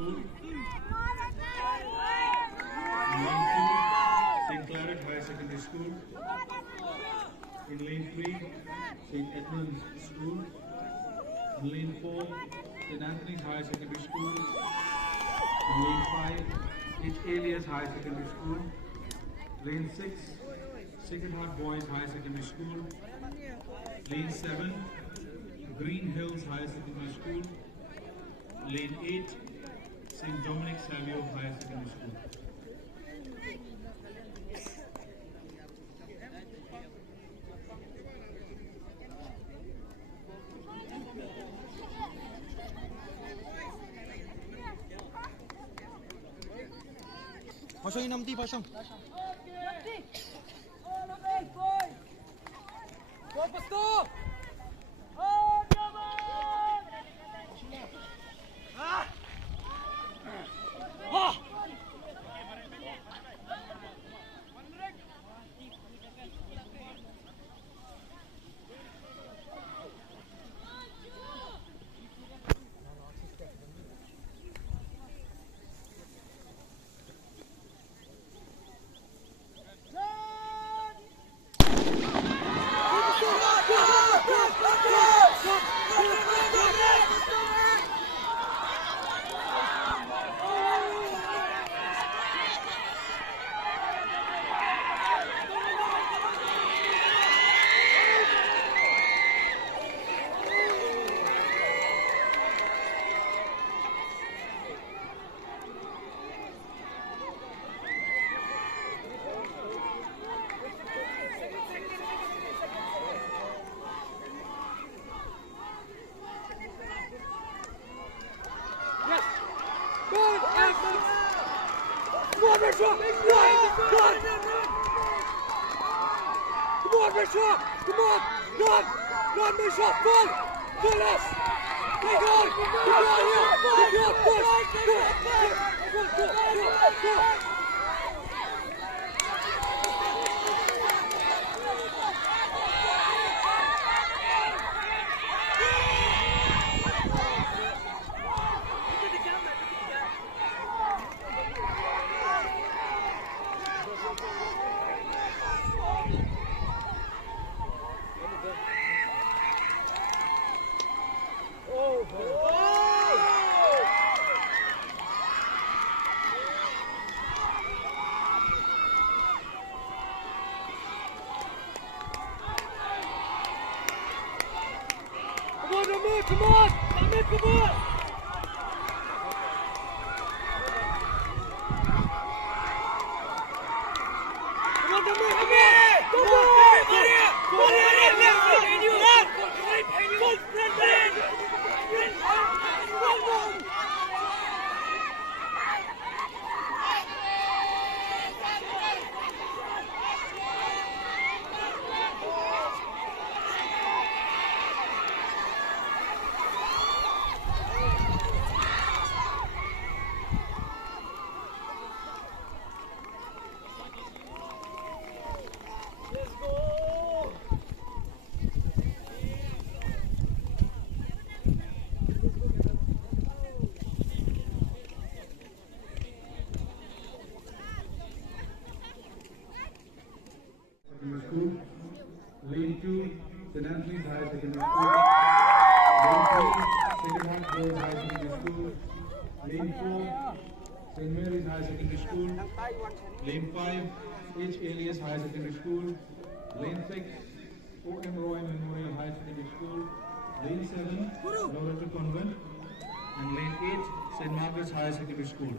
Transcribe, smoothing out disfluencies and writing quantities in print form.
School. In lane 2, St. Claret Higher Secondary School. In lane 3, St. Edmund's School. In lane 4, St. Anthony's Higher Secondary School. In lane 5, H. Elias Higher Secondary School. Lane 6, Sacred Heart Boys Higher Secondary School. Lane 7, Green Hills Higher Secondary School. Lane 8, St. Dominic Savio Higher Secondary School. Pasang yung namti, pasang. Come on! School. Lane 2, St. Anthony's Higher Secondary School. Lane 3, Sacred Heart Boys Higher Secondary School. Lane 4, St. Mary's Higher Secondary School. Lane 5, H. Elias Higher Secondary School. Lane 6, O.M. Roy Memorial Higher Secondary School. Lane 7, Loreto Convent. And Lane 8, St. Margaret's Higher Secondary School.